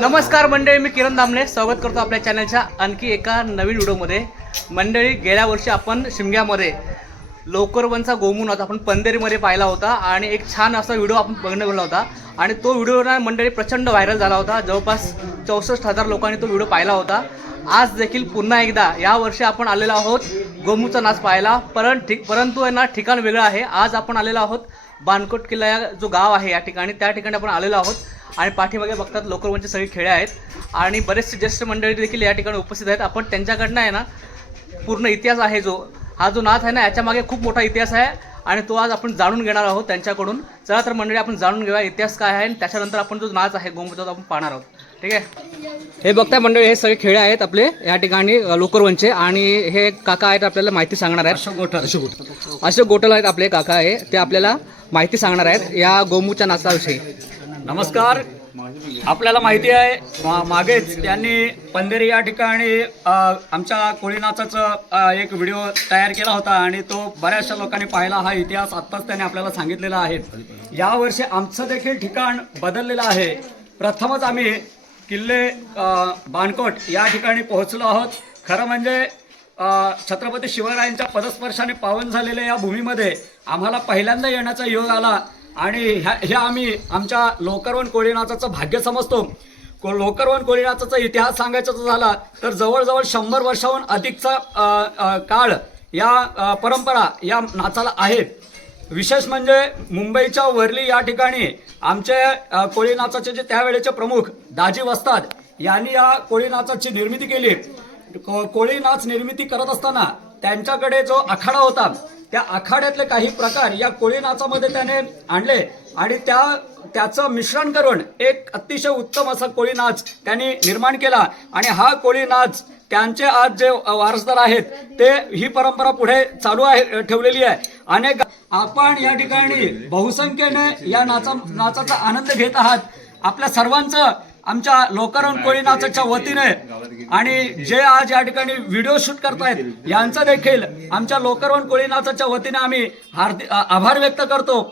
नमस्कार मंडळी, मी किरण दामले स्वागत करतो आपल्या चॅनलच्या आणखी एका नवीन व्हिडिओमध्ये। मंडळी, गेल्या वर्षी आपण शिमग्यामध्ये लोकरवनचा गोमूनाथ आपण पंधेरीमध्ये पाहिला होता आणि एक छान असा व्हिडिओ आपण बघितला होता आणि तो व्हिडिओ ना मंडळी प्रचंड व्हायरल झाला होता। जवळपास 64,000 लोकांनी तो व्हिडिओ पाहिला होता। आज देखील पुन्हा एकदा या वर्षी आपण आलेलो आहोत गोमूचा नाच पाहायला, परंतु आहे ना ठिकाण वेगळं आहे। आज आपण आलेलो आहोत बाणकोट किल्ला या जो गाव आहे या ठिकाणी, त्या ठिकाणी आपण आलेलो आहोत आणि पाठीमागे बघतात लोकरवनची सगळी खेळे आहेत आणि बरेचसे ज्येष्ठ मंडळी देखील या ठिकाणी उपस्थित आहेत। आपण त्यांच्याकडनं आहे ना पूर्ण इतिहास आहे, हा जो नाच आहे ना याच्या मागे खूप मोठा इतिहास आहे आणि तो आज आपण जाणून घेणार आहोत त्यांच्याकडून। चला तर मंडळी, आपण जाणून घेऊया इतिहास काय आहे आणि त्याच्यानंतर आपण जो नाच आहे गोमूचा आपण पाहणार आहोत। ठीक आहे, हे बघताय मंडळी, हे सगळे खेळे आहेत आपले या ठिकाणी लोकरवनचे आणि हे काका आहेत आपल्याला माहिती सांगणार आहेत। अशोक गोटल आहेत आपले काका, आहे ते आपल्याला माहिती सांगणार आहेत या गोमूच्या नाचाविषयी। नमस्कार, आपल्याला माहिती आहे मागेच त्यांनी पंधेरी या ठिकाणी आमच्या कोळी नाचाचा एक व्हिडिओ तयार केला होता आणि तो बऱ्याचशा लोकांनी पाहिला। हा इतिहास आत्ताच त्यांनी आपल्याला सांगितलेला आहे। यावर्षी आमचं देखील ठिकाण बदललेलं आहे। प्रथमच आम्ही किल्ले बाणकोट या ठिकाणी पोहोचलो आहोत। खरं म्हणजे छत्रपती शिवरायांच्या पदस्पर्शाने पावन झालेल्या या भूमीमध्ये आम्हाला पहिल्यांदा येण्याचा योग आला आणि हे आम्ही आमच्या लोकरवन कोळी नाचाचं भाग्य समजतो। लोकरवन कोळी नाचाचा इतिहास सांगायचा झाला तर जवळजवळ 100 वर्षाहून अधिकचा काळ या परंपरा या नाचाला आहे। विशेष म्हणजे मुंबईच्या वर्ली या ठिकाणी आमचे कोळी नाचाचे जे त्यावेळेचे प्रमुख दाजी वस्ताद यांनी या कोळी नाचाची निर्मिती केली। कोळी नाच निर्मिती करत असताना त्यांच्याकडे जो आखाडा होता त्या आखाड्यातले काही प्रकार या कोळी नाचामध्ये त्याने आणले आणि त्याचं मिश्रण करून एक अतिशय उत्तम असा कोळी नाच त्यांनी निर्माण केला आणि हा कोळी नाच त्यांचे आज जे वारसदार आहेत ते ही परंपरा पुढे चालू आहे ठेवलेली आहे। अनेक आपण या ठिकाणी बहुसंख्येने या नाचाचा आनंद घेत आहात। आपल्या सर्वांचं आमच्या लोकरवन कोळी नाचाच्या वतीने आणि जे आज या ठिकाणी व्हिडिओ शूट करतायत यांचा देखील आमच्या लोकरवन कोळी नाचाच्या वतीने आम्ही हार्दिक आभार व्यक्त करतो।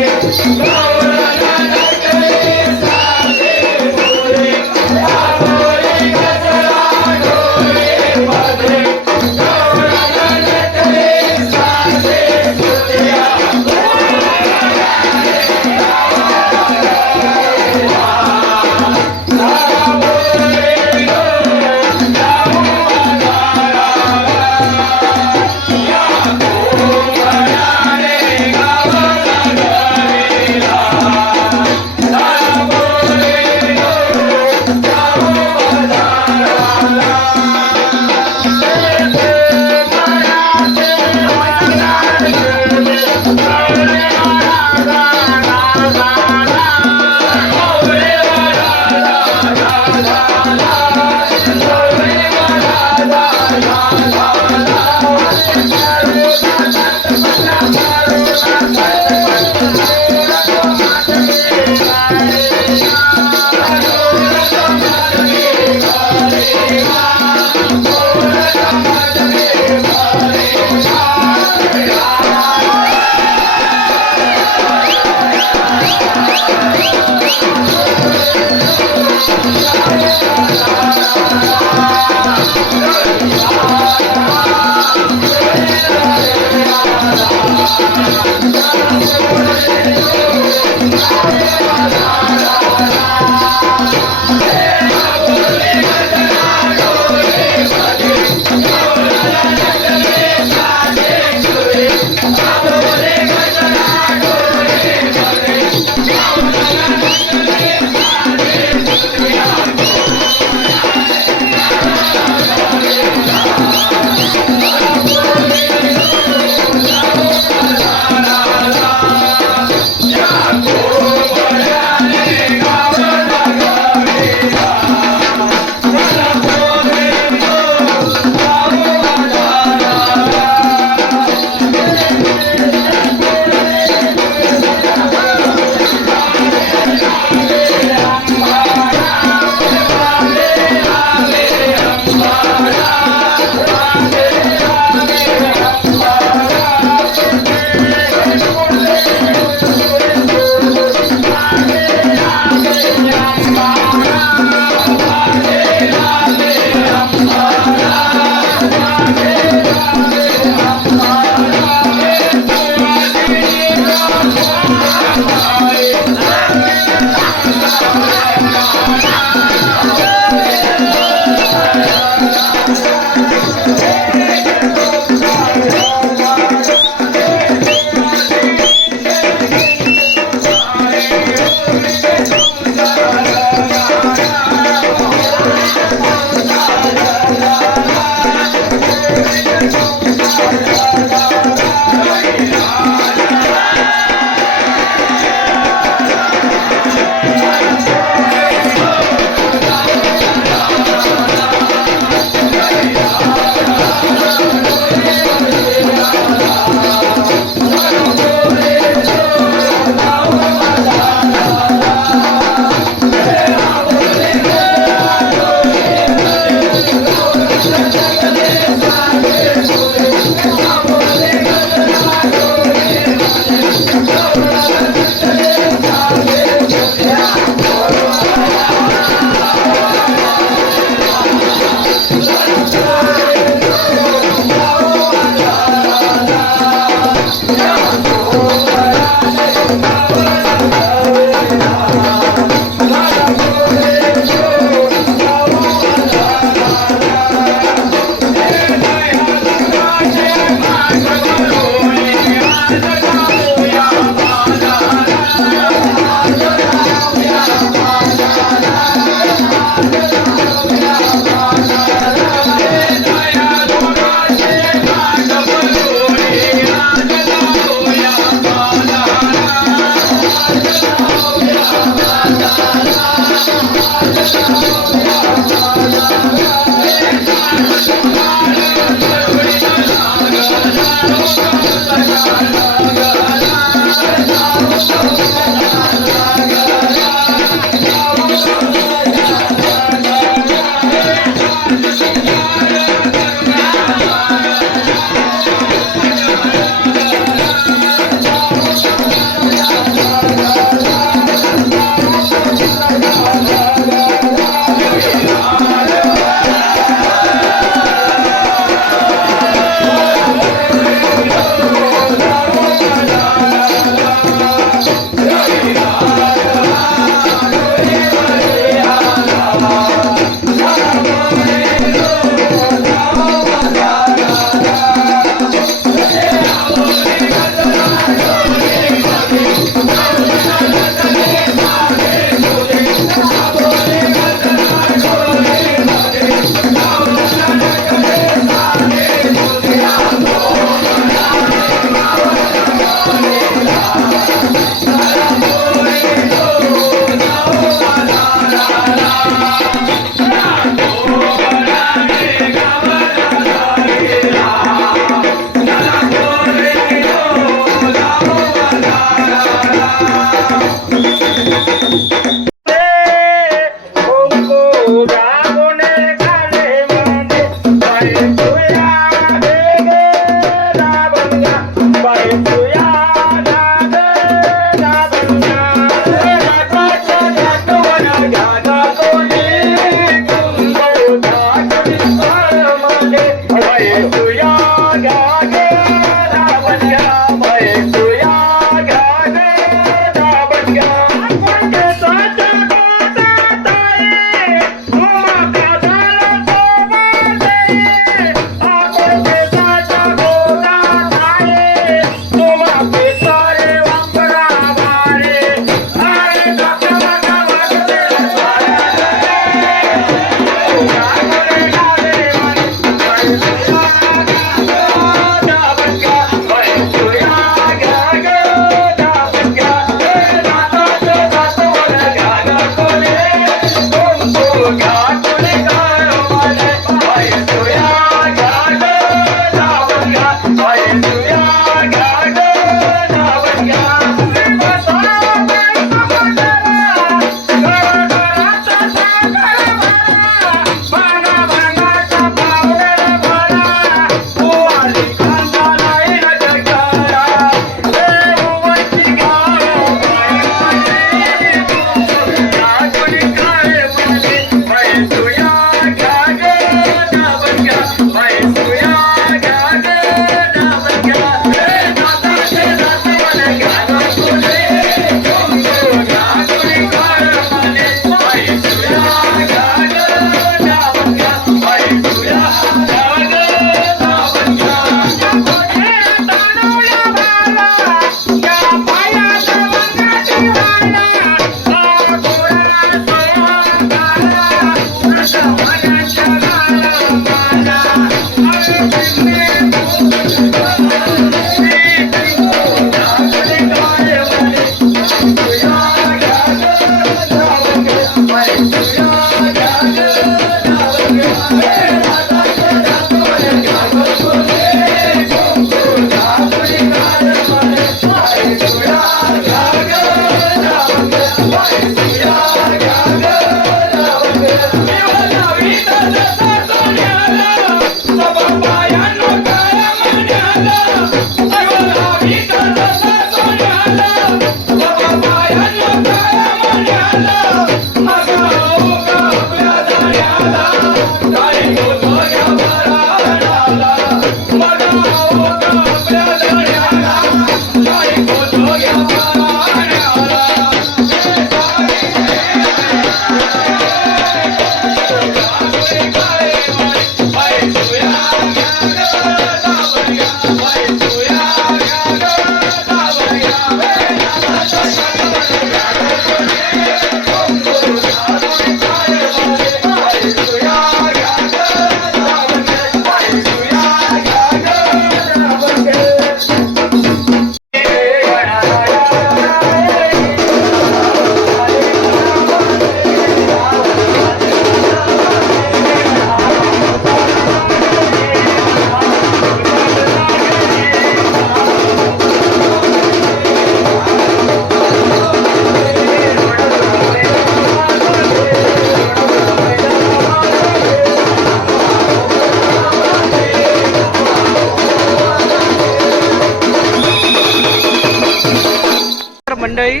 मंडळी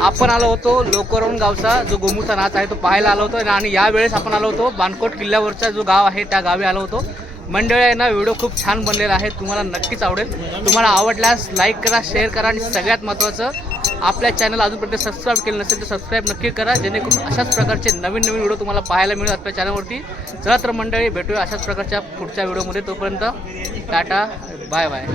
आपण आलो होतो लोकरवण गावचा जो गोमूचा नाच आहे तो पाहायला आलो होतो आणि यावेळेस आपण आलो होतो बाणकोट किल्ल्यावरचा जो गाव आहे त्या गावी आलो होतो. मंडळी आहे ना, व्हिडिओ खूप छान बनलेला आहे, तुम्हाला नक्कीच आवडेल. तुम्हाला आवडल्यास लाईक करा, शेअर करा आणि सगळ्यात महत्त्वाचं आपल्या चॅनल अजूनपर्यंत सबस्क्राईब केलं नसेल तर सबस्क्राईब नक्की करा, जेणेकरून अशाच प्रकारचे नवीन नवीन व्हिडिओ तुम्हाला पाहायला मिळेल आपल्या चॅनलवरती. चला तर मंडळी, भेटूया अशाच प्रकारच्या पुढच्या व्हिडिओमध्ये. तोपर्यंत टाटा, बाय बाय.